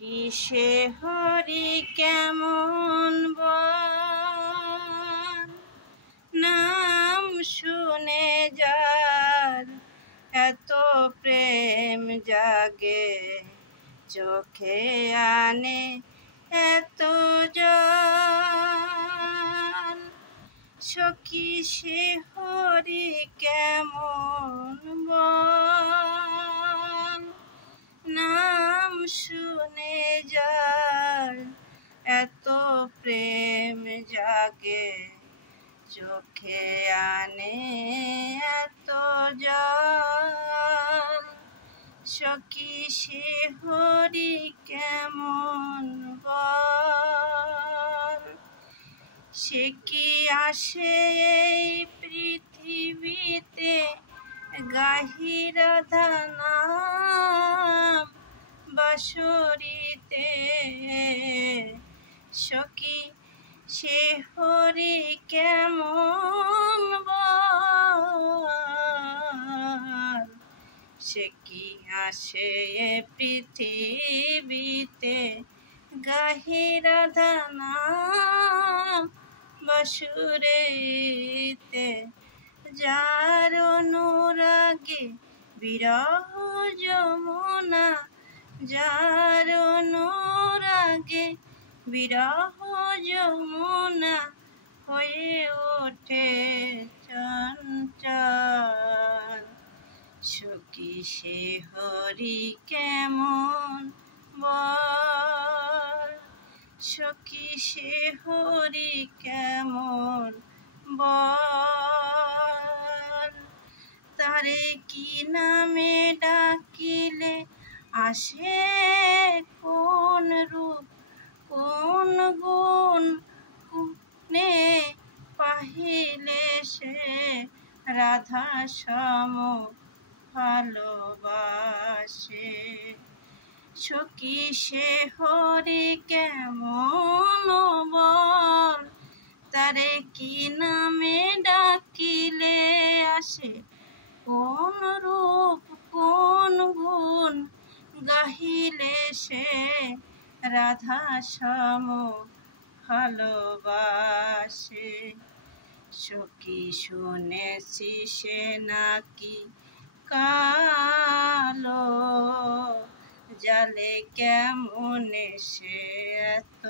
কিসে হরি কেমন বল, নাম শুনে যার এত প্রেম জাগে, চোখে আনে এত জল। সখী সে হরি কেমন বল, নাম শুনে যার এত প্রেম জাগে, চোখে আনে এত জল। সখী সে হরি কেমন বল, সে কি আসে এই পৃথিবীতে গাহি রাধা নাম বাঁশরীতে। সখী সে হরি কেমন বল, সে কি আসে পৃথিবীতে গাহি রাধা নাম বাঁশরীতে। যার অনুরাগে বিরহ যমুনা, যার অনুরাগে বিরহ যমুনা হয়ে ওঠে চঞ্চল। সখী সে হরি কেমন বল, সখী সে হরি কেমন বল। তারে কি নামে ডাকিলে আসে কোন রূপ কোন গুণ, গুণে পাহিলে সে রাধা সম ভালোবাসে। সখী সে হরি কেমন বল, তারে কি নামে ডাকিলে আসে কোন রূপ কোন গুণ, গাহিলে সে রাধা সম ভালোবাসে। সখী শুনেছি সে নাকি কালো, জালে কেমনে সে এত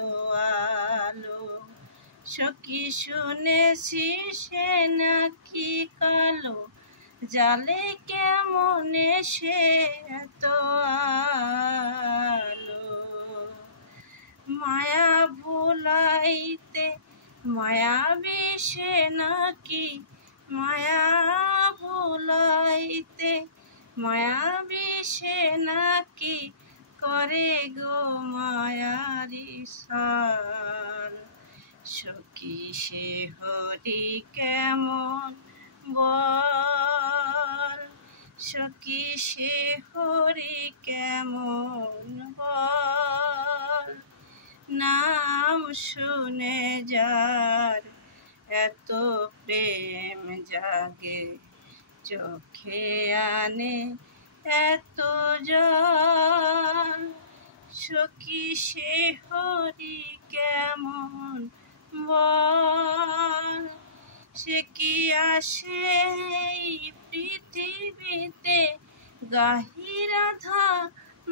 আলো। সখী শুনেছি সে নাকি কালো, জালে কেমনে সে এত আলো। মায়া ভুলাইতে মায়াবী সে নাকি, মায়া ভুলাইতে মায়াবী সে নাকি করে গো মায়ারি সাল। সখী সে হরি কেমন বল, সখী সে হরি কেমন বল। নাম শুনে যার এত প্রেম জাগে, চোখে আনে এত জল। সখী সে হরি কেমন বল, সে কি আসে এই পৃথিবীতে গাহি রাধা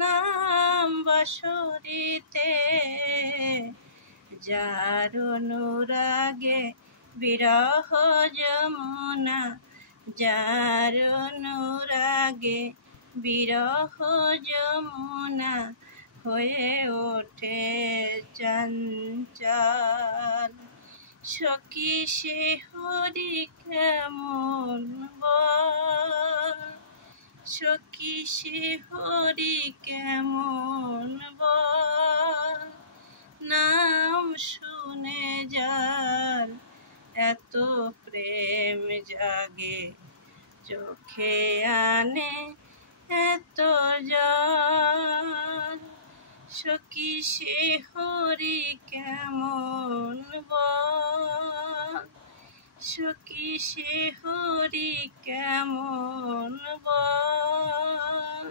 নাম বাঁশরীতে। যার অনুরাগে বিরহ যমুনা, যার অনুরাগে বিরহ যমুনা হয়ে ওঠে চঞ্চল। সখী সে হরি কেমন বল, সখী সে হরি কেমন বল। নাম শুনে যার এত প্রেম জাগে, চোখে আনে এত জল। সখী সে হরি কেমন বল, সখী সে হরি কেমন বল।